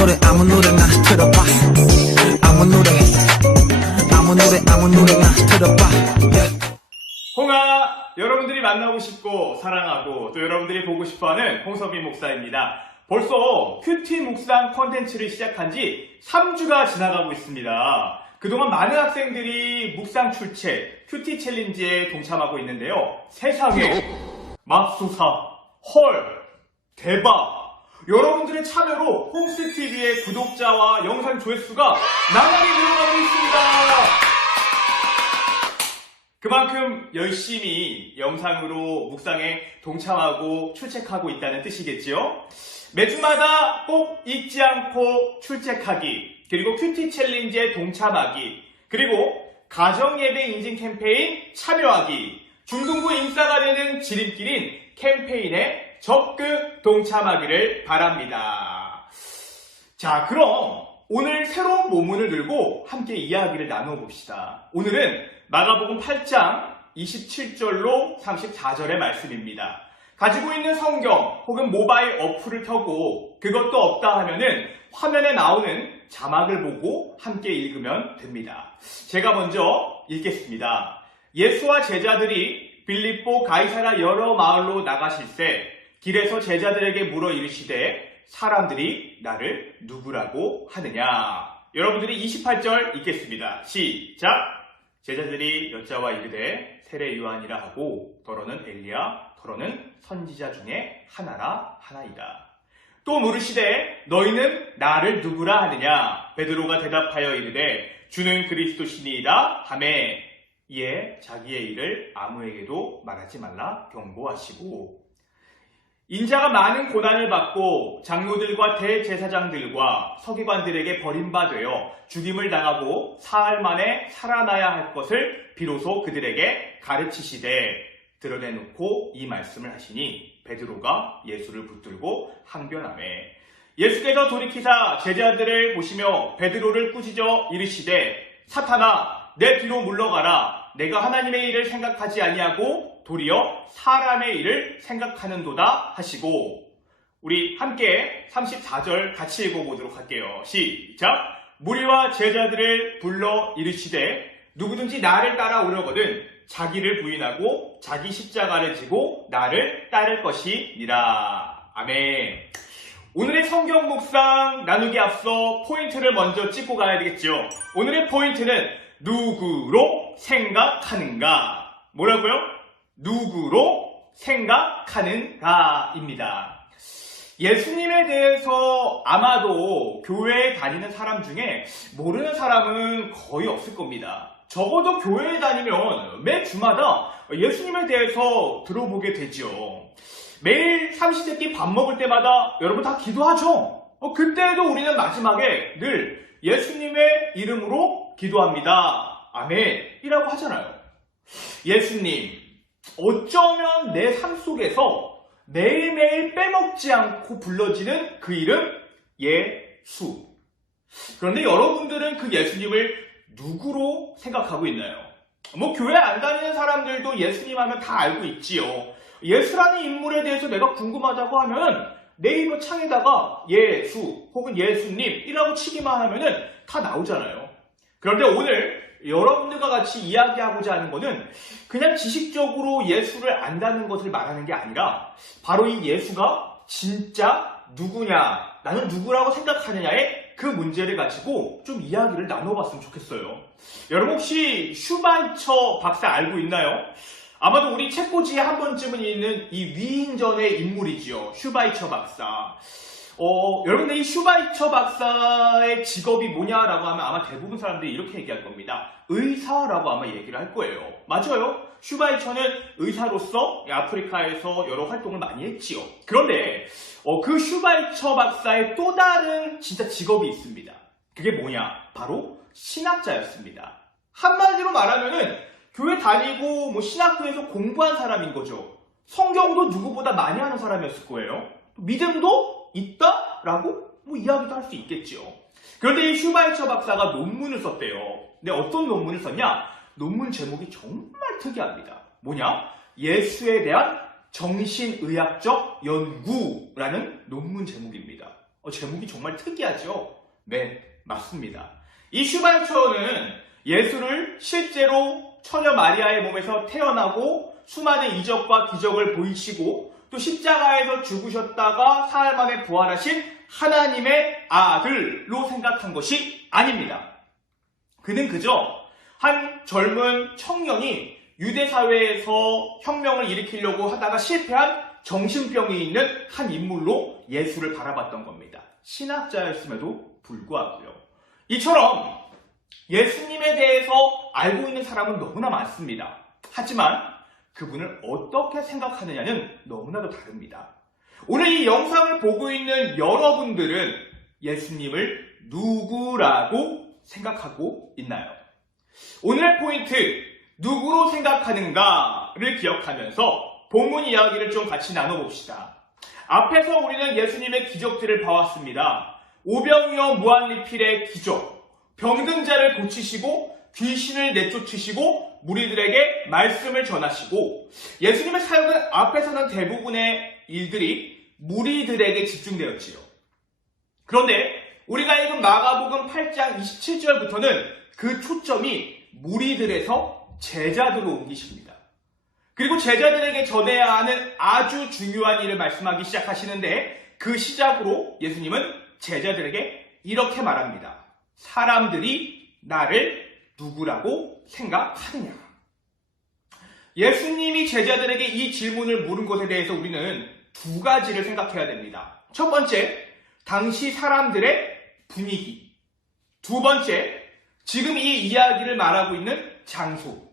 아무 노래나 들어봐. 아무 노래나 들어봐. 홍아, 여러분들이 만나고 싶고 사랑하고 또 여러분들이 보고 싶어하는 홍석빈 목사입니다. 벌써 큐티 묵상 콘텐츠를 시작한 지 3주가 지나가고 있습니다. 그동안 많은 학생들이 묵상 출첵, 큐티 챌린지에 동참하고 있는데요. 세상에, 맙소사, 헐, 대박! 여러분들의 참여로 홈스TV의 구독자와 영상 조회수가 나날이 늘어나고 있습니다. 그만큼 열심히 영상으로 묵상에 동참하고 출첵하고 있다는 뜻이겠지요. 매주마다 꼭 잊지 않고 출첵하기, 그리고 큐티 챌린지에 동참하기, 그리고 가정예배 인증 캠페인 참여하기, 중등부 인싸가 되는 지름길인 캠페인에 적극 동참하기를 바랍니다. 자, 그럼 오늘 새로운 본문을 들고 함께 이야기를 나눠봅시다. 오늘은 마가복음 8장 27절로 34절의 말씀입니다. 가지고 있는 성경 혹은 모바일 어플을 켜고 그것도 없다 하면은 화면에 나오는 자막을 보고 함께 읽으면 됩니다. 제가 먼저 읽겠습니다. 예수와 제자들이 빌립보 가이사랴 여러 마을로 나가실새 길에서 제자들에게 물어 이르시되 사람들이 나를 누구라고 하느냐. 여러분들이 28절 읽겠습니다. 시작! 제자들이 여자와 이르되 세례 요한이라 하고 더러는 엘리야 더러는 선지자 중에 하나라 하나이다. 또 물으시되 너희는 나를 누구라 하느냐. 베드로가 대답하여 이르되 주는 그리스도시니이다 하매 이에 자기의 일을 아무에게도 말하지 말라 경고하시고 인자가 많은 고난을 받고 장로들과 대제사장들과 서기관들에게 버림받되어 죽임을 당하고 사흘 만에 살아나야 할 것을 비로소 그들에게 가르치시되 드러내놓고 이 말씀을 하시니 베드로가 예수를 붙들고 항변하매 예수께서 돌이키사 제자들을 보시며 베드로를 꾸짖어 이르시되 사탄아 내 뒤로 물러가라. 내가 하나님의 일을 생각하지 아니하고 도리어 사람의 일을 생각하는도다 하시고 우리 함께 34절 같이 읽어보도록 할게요. 시작! 무리와 제자들을 불러 이르시되 누구든지 나를 따라오려거든 자기를 부인하고 자기 십자가를 지고 나를 따를 것이니라. 아멘. 오늘의 성경 묵상 나누기 앞서 포인트를 먼저 찍고 가야 되겠죠. 오늘의 포인트는 누구로 생각하는가. 뭐라고요? 누구로 생각하는가입니다. 예수님에 대해서 아마도 교회에 다니는 사람 중에 모르는 사람은 거의 없을 겁니다. 적어도 교회에 다니면 매 주마다 예수님에 대해서 들어보게 되죠. 매일 삼시세끼 밥 먹을 때마다 여러분 다 기도하죠. 그때도 우리는 마지막에 늘 예수님의 이름으로 기도합니다. 아멘이라고 하잖아요. 예수님, 어쩌면 내 삶 속에서 매일매일 빼먹지 않고 불러지는 그 이름 예수. 그런데 여러분들은 그 예수님을 누구로 생각하고 있나요? 교회 안 다니는 사람들도 예수님 하면 다 알고 있지요. 예수라는 인물에 대해서 내가 궁금하다고 하면 네이버 창에다가 예수 혹은 예수님이라고 치기만 하면은 다 나오잖아요. 그런데 오늘 여러분들과 같이 이야기하고자 하는 것은 그냥 지식적으로 예수를 안다는 것을 말하는 게 아니라 바로 이 예수가 진짜 누구냐, 나는 누구라고 생각하느냐의 그 문제를 가지고 좀 이야기를 나눠봤으면 좋겠어요. 여러분 혹시 슈바이처 박사 알고 있나요? 아마도 우리 책꽂이에 한 번쯤은 있는 이 위인전의 인물이지요. 슈바이처 박사. 여러분들 이 슈바이처 박사의 직업이 뭐냐라고 하면 아마 대부분 사람들이 이렇게 얘기할 겁니다. 의사라고 아마 얘기를 할 거예요. 맞아요. 슈바이처는 의사로서 아프리카에서 여러 활동을 많이 했지요. 그런데 그 슈바이처 박사의 또 다른 진짜 직업이 있습니다. 그게 뭐냐? 바로 신학자였습니다. 한마디로 말하면은 교회 다니고 신학교에서 공부한 사람인 거죠. 성경도 누구보다 많이 하는 사람이었을 거예요. 믿음도 있다라고 이야기도 할 수 있겠죠. 그런데 이 슈바이처 박사가 논문을 썼대요. 근데 어떤 논문을 썼냐? 논문 제목이 정말 특이합니다. 뭐냐? 예수에 대한 정신의학적 연구라는 논문 제목입니다. 제목이 정말 특이하죠? 네, 맞습니다. 이 슈발처는 예수를 실제로 처녀 마리아의 몸에서 태어나고 수많은 이적과 기적을 보이시고 또 십자가에서 죽으셨다가 사흘 만에 부활하신 하나님의 아들로 생각한 것이 아닙니다. 그는 그저 한 젊은 청년이 유대 사회에서 혁명을 일으키려고 하다가 실패한 정신병이 있는 한 인물로 예수를 바라봤던 겁니다. 신학자였음에도 불구하고요. 이처럼 예수님에 대해서 알고 있는 사람은 너무나 많습니다. 하지만 그분을 어떻게 생각하느냐는 너무나도 다릅니다. 오늘 이 영상을 보고 있는 여러분들은 예수님을 누구라고 생각하고 있나요? 오늘의 포인트, 누구로 생각하는가를 기억하면서 본문 이야기를 좀 같이 나눠봅시다. 앞에서 우리는 예수님의 기적들을 봐왔습니다. 오병이어 무한리필의 기적, 병든 자를 고치시고 귀신을 내쫓으시고 무리들에게 말씀을 전하시고 예수님의 사역은 앞에서는 대부분의 일들이 무리들에게 집중되었지요. 그런데 우리가 읽은 마가복음 8장 27절부터는 그 초점이 무리들에서 제자들로 옮기십니다. 그리고 제자들에게 전해야 하는 아주 중요한 일을 말씀하기 시작하시는데 그 시작으로 예수님은 제자들에게 이렇게 말합니다. 사람들이 나를 누구라고 생각하느냐? 예수님이 제자들에게 이 질문을 물은 것에 대해서 우리는 두 가지를 생각해야 됩니다. 첫 번째, 당시 사람들의 분위기. 두 번째, 지금 이 이야기를 말하고 있는 장소.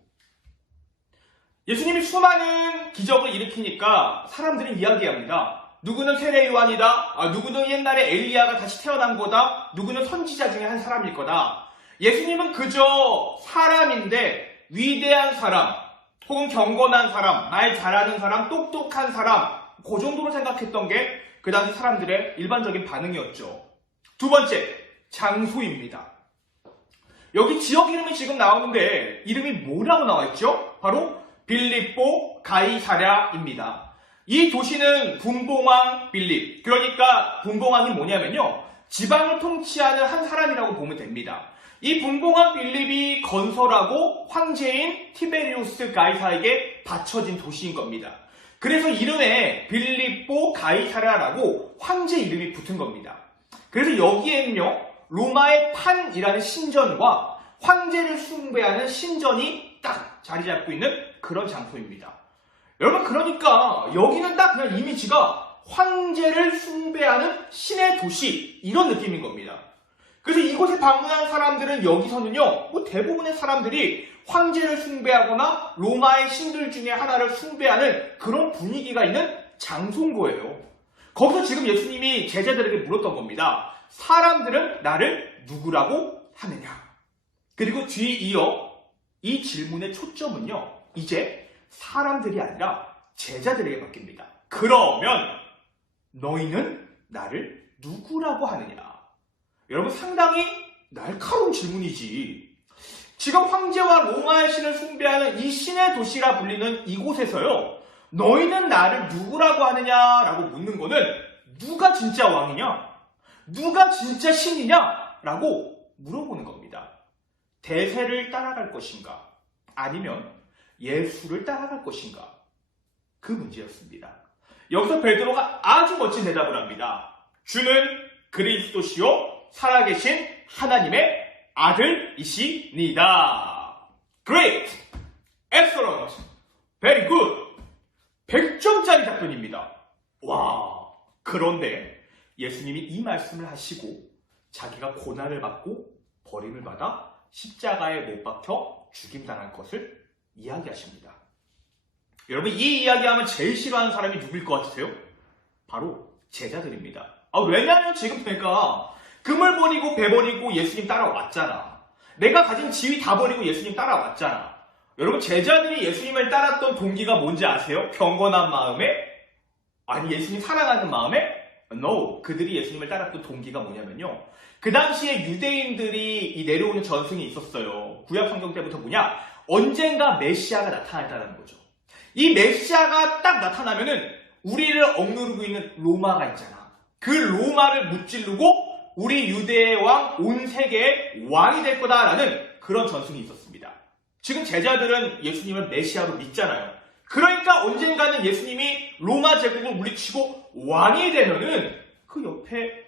예수님이 수많은 기적을 일으키니까 사람들은 이야기합니다. 누구는 세례 요한이다. 누구는 옛날에 엘리야가 다시 태어난 거다. 누구는 선지자 중에 한 사람일 거다. 예수님은 그저 사람인데 위대한 사람, 혹은 경건한 사람, 말 잘하는 사람, 똑똑한 사람, 그 정도로 생각했던 게 그 당시 사람들의 일반적인 반응이었죠. 두 번째, 장소입니다. 여기 지역 이름이 지금 나오는데 이름이 뭐라고 나와 있죠? 바로 빌립보 가이사랴입니다. 이 도시는 분봉왕 빌립, 그러니까 분봉왕이 뭐냐면요, 지방을 통치하는 한 사람이라고 보면 됩니다. 이 분봉왕 빌립이 건설하고 황제인 티베리우스 가이사에게 바쳐진 도시인 겁니다. 그래서 이름에 빌립보 가이사랴라고 황제 이름이 붙은 겁니다. 그래서 여기에는요, 로마의 판이라는 신전과 황제를 숭배하는 신전이 딱 자리 잡고 있는 그런 장소입니다. 여러분, 그러니까 여기는 딱 그냥 이미지가 황제를 숭배하는 신의 도시, 이런 느낌인 겁니다. 그래서 이곳에 방문한 사람들은 여기서는요, 대부분의 사람들이 황제를 숭배하거나 로마의 신들 중에 하나를 숭배하는 그런 분위기가 있는 장소인 거예요. 거기서 지금 예수님이 제자들에게 물었던 겁니다. 사람들은 나를 누구라고 하느냐? 그리고 뒤이어 이 질문의 초점은요, 이제 사람들이 아니라 제자들에게 바뀝니다. 그러면 너희는 나를 누구라고 하느냐? 여러분, 상당히 날카로운 질문이지. 지금 황제와 로마의 신을 숭배하는 이 신의 도시라 불리는 이곳에서요, 너희는 나를 누구라고 하느냐라고 묻는 거는 누가 진짜 왕이냐? 누가 진짜 신이냐? 라고 물어보는 겁니다. 대세를 따라갈 것인가? 아니면 예수를 따라갈 것인가? 그 문제였습니다. 여기서 베드로가 아주 멋진 대답을 합니다. 주는 그리스도시요 살아계신 하나님의 아들이시니다. Great! Excellent! Very good! 100점짜리 답변입니다. 와, 그런데 예수님이 이 말씀을 하시고 자기가 고난을 받고 버림을 받아 십자가에 못 박혀 죽임당할 것을 이야기하십니다. 여러분, 이 이야기하면 제일 싫어하는 사람이 누구일 것 같으세요? 바로 제자들입니다. 왜냐하면 지금 내가 금을 버리고 배 버리고 예수님 따라왔잖아. 내가 가진 지위 다 버리고 예수님 따라왔잖아. 여러분, 제자들이 예수님을 따랐던 동기가 뭔지 아세요? 경건한 마음에? 아니, 예수님 사랑하는 마음에? No. 그들이 예수님을 따랐던 동기가 뭐냐면요, 그 당시에 유대인들이 이 내려오는 전승이 있었어요. 구약 성경 때부터 뭐냐? 언젠가 메시아가 나타났다는 거죠. 이 메시아가 딱 나타나면은 우리를 억누르고 있는 로마가 있잖아. 그 로마를 무찌르고 우리 유대의 왕, 온 세계의 왕이 될 거다라는 그런 전승이 있었습니다. 지금 제자들은 예수님을 메시아로 믿잖아요. 그러니까 언젠가는 예수님이 로마 제국을 물리치고 왕이 되면은 그 옆에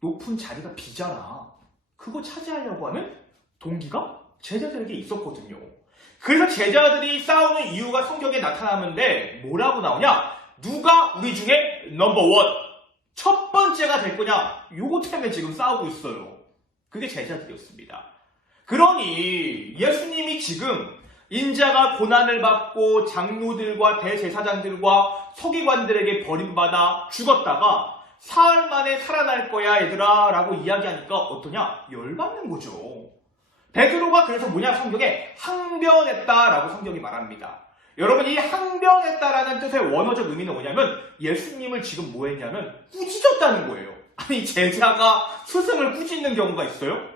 높은 자리가 비잖아. 그거 차지하려고 하는 동기가 제자들에게 있었거든요. 그래서 제자들이 싸우는 이유가 성경에 나타나는데 뭐라고 나오냐? 누가 우리 중에 넘버원, 첫 번째가 될 거냐? 요거 때문에 지금 싸우고 있어요. 그게 제자들이었습니다. 그러니 예수님이 지금 인자가 고난을 받고 장로들과 대제사장들과 서기관들에게 버림받아 죽었다가 사흘 만에 살아날 거야 얘들아 라고 이야기하니까 어떠냐? 열받는 거죠. 베드로가 그래서 뭐냐? 성경에 항변했다라고 성경이 말합니다. 여러분, 이 항변했다라는 뜻의 원어적 의미는 뭐냐면 예수님을 지금 뭐 했냐면 꾸짖었다는 거예요. 아니, 제자가 스승을 꾸짖는 경우가 있어요?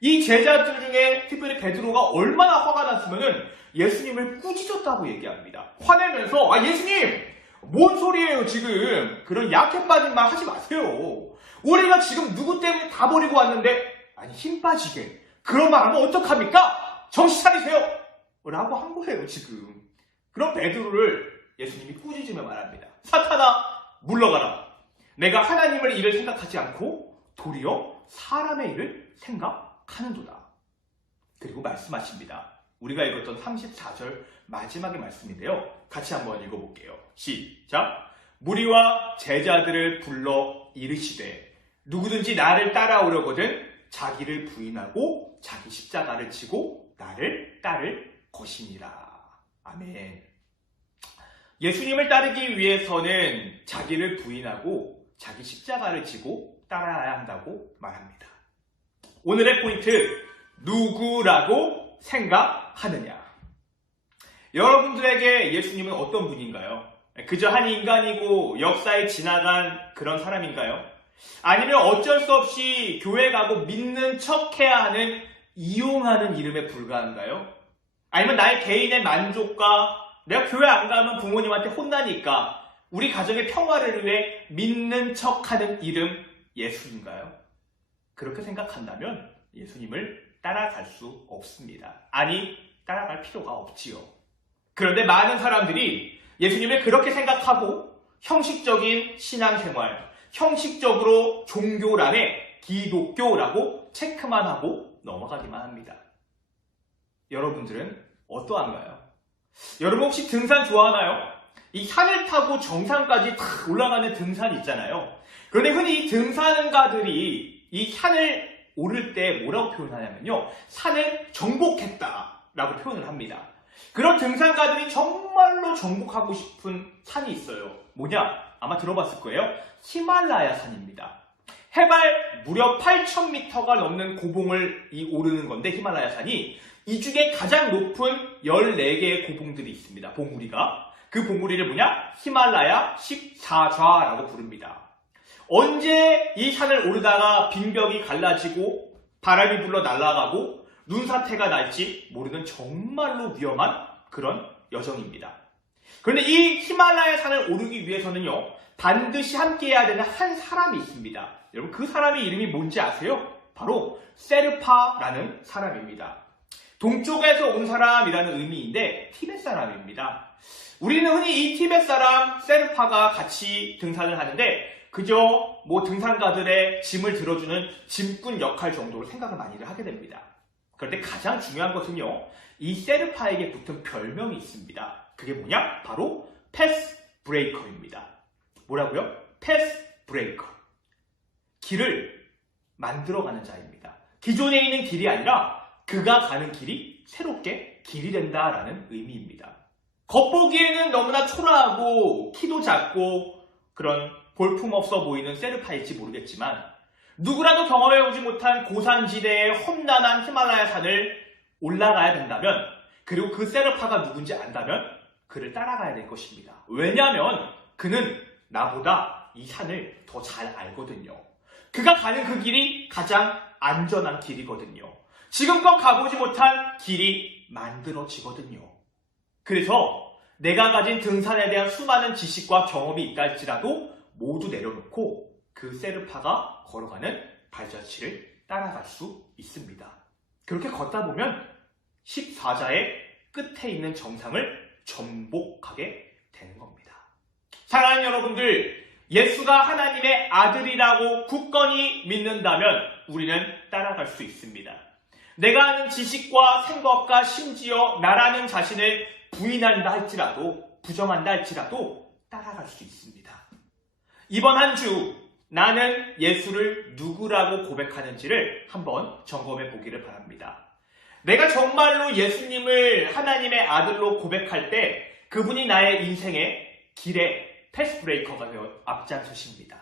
이 제자들 중에 특별히 베드로가 얼마나 화가 났으면은 예수님을 꾸짖었다고 얘기합니다. 화내면서 예수님! 뭔 소리예요 지금? 그런 약해 빠진 말 하지 마세요. 우리가 지금 누구 때문에 다 버리고 왔는데 아니 힘 빠지게 그런 말 하면 어떡합니까? 정신 차리세요! 라고 한 거예요 지금. 그럼 베드로를 예수님이 꾸짖으며 말합니다. 사탄아 물러가라. 내가 하나님의 일을 생각하지 않고 도리어 사람의 일을 생각하는도다. 그리고 말씀하십니다. 우리가 읽었던 34절 마지막의 말씀인데요. 같이 한번 읽어볼게요. 시작. 무리와 제자들을 불러 이르시되 누구든지 나를 따라오려거든 자기를 부인하고 자기 십자가를 지고 나를 따를 것이니라. 아멘. 예수님을 따르기 위해서는 자기를 부인하고 자기 십자가를 지고 따라야 한다고 말합니다. 오늘의 포인트, 누구라고 생각하느냐? 여러분들에게 예수님은 어떤 분인가요? 그저 한 인간이고 역사에 지나간 그런 사람인가요? 아니면 어쩔 수 없이 교회 가고 믿는 척해야 하는 이용하는 이름에 불과한가요? 아니면 나의 개인의 만족과 내가 교회 안 가면 부모님한테 혼나니까 우리 가정의 평화를 위해 믿는 척하는 이름 예수인가요? 그렇게 생각한다면 예수님을 따라갈 수 없습니다. 아니, 따라갈 필요가 없지요. 그런데 많은 사람들이 예수님을 그렇게 생각하고 형식적인 신앙생활, 형식적으로 종교란에 기독교라고 체크만 하고 넘어가기만 합니다. 여러분들은 어떠한가요? 여러분 혹시 등산 좋아하나요? 이 산을 타고 정상까지 탁 올라가는 등산이 있잖아요. 그런데 흔히 이 등산가들이 이 산을 오를 때 뭐라고 표현하냐면요. 산을 정복했다라고 표현을 합니다. 그런 등산가들이 정말로 정복하고 싶은 산이 있어요. 뭐냐? 아마 들어봤을 거예요. 히말라야 산입니다. 해발 무려 8,000m가 넘는 고봉을 오르는 건데 히말라야 산이 이 중에 가장 높은 14개의 고봉들이 있습니다. 봉우리가. 그 봉우리를 뭐냐? 히말라야 14좌라고 부릅니다. 언제 이 산을 오르다가 빙벽이 갈라지고 바람이 불러 날아가고 눈사태가 날지 모르는 정말로 위험한 그런 여정입니다. 그런데 이 히말라야 산을 오르기 위해서는요, 반드시 함께 해야 되는 한 사람이 있습니다. 여러분 그 사람의 이름이 뭔지 아세요? 바로 세르파라는 사람입니다. 동쪽에서 온 사람이라는 의미인데 티벳 사람입니다. 우리는 흔히 이 티벳 사람 세르파가 같이 등산을 하는데 그저 뭐 등산가들의 짐을 들어주는 짐꾼 역할 정도로 생각을 많이들 하게 됩니다. 그런데 가장 중요한 것은요, 이 세르파에게 붙은 별명이 있습니다. 그게 뭐냐? 바로 패스 브레이커입니다. 뭐라고요? 패스 브레이커. 길을 만들어가는 자입니다. 기존에 있는 길이 아니라 그가 가는 길이 새롭게 길이 된다라는 의미입니다. 겉보기에는 너무나 초라하고 키도 작고 그런 볼품없어 보이는 세르파일지 모르겠지만 누구라도 경험해보지 못한 고산지대의 험난한 히말라야 산을 올라가야 된다면, 그리고 그 세르파가 누군지 안다면 그를 따라가야 될 것입니다. 왜냐하면 그는 나보다 이 산을 더 잘 알거든요. 그가 가는 그 길이 가장 안전한 길이거든요. 지금껏 가보지 못한 길이 만들어지거든요. 그래서 내가 가진 등산에 대한 수많은 지식과 경험이 있다 할지라도 모두 내려놓고 그 세르파가 걸어가는 발자취를 따라갈 수 있습니다. 그렇게 걷다 보면 14자의 끝에 있는 정상을 전복하게 되는 겁니다. 사랑하는 여러분들, 예수가 하나님의 아들이라고 굳건히 믿는다면 우리는 따라갈 수 있습니다. 내가 아는 지식과 생각과 심지어 나라는 자신을 부인한다 할지라도, 부정한다 할지라도 따라갈 수 있습니다. 이번 한 주 나는 예수를 누구라고 고백하는지를 한번 점검해 보기를 바랍니다. 내가 정말로 예수님을 하나님의 아들로 고백할 때 그분이 나의 인생의 길에 패스브레이커가 되어 앞장서십니다.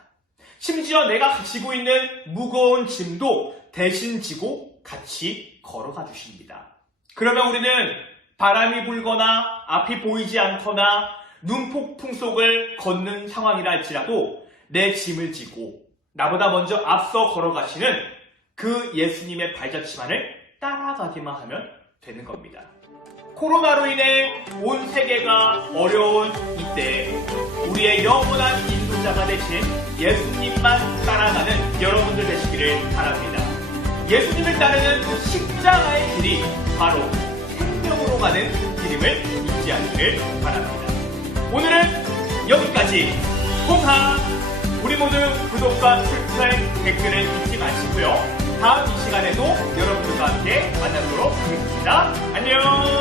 심지어 내가 지고 있는 무거운 짐도 대신 지고 같이 걸어가 주십니다. 그러면 우리는 바람이 불거나 앞이 보이지 않거나 눈폭풍 속을 걷는 상황이라 할지라도 내 짐을 지고 나보다 먼저 앞서 걸어가시는 그 예수님의 발자취만을 따라가기만 하면 되는 겁니다. 코로나로 인해 온 세계가 어려운 이때 우리의 영원한 인도자가 되신 예수님만 따라가는 여러분들 되시기를 바랍니다. 예수님을 따르는 그 십자가의 길이 바로 생명으로 가는 길임을 잊지 않기를 바랍니다. 오늘은 여기까지. 홍하! 우리 모두 구독과 출첵 댓글을 잊지 마시고요. 다음 이 시간에도 여러분들과 함께 만나도록 하겠습니다. 안녕!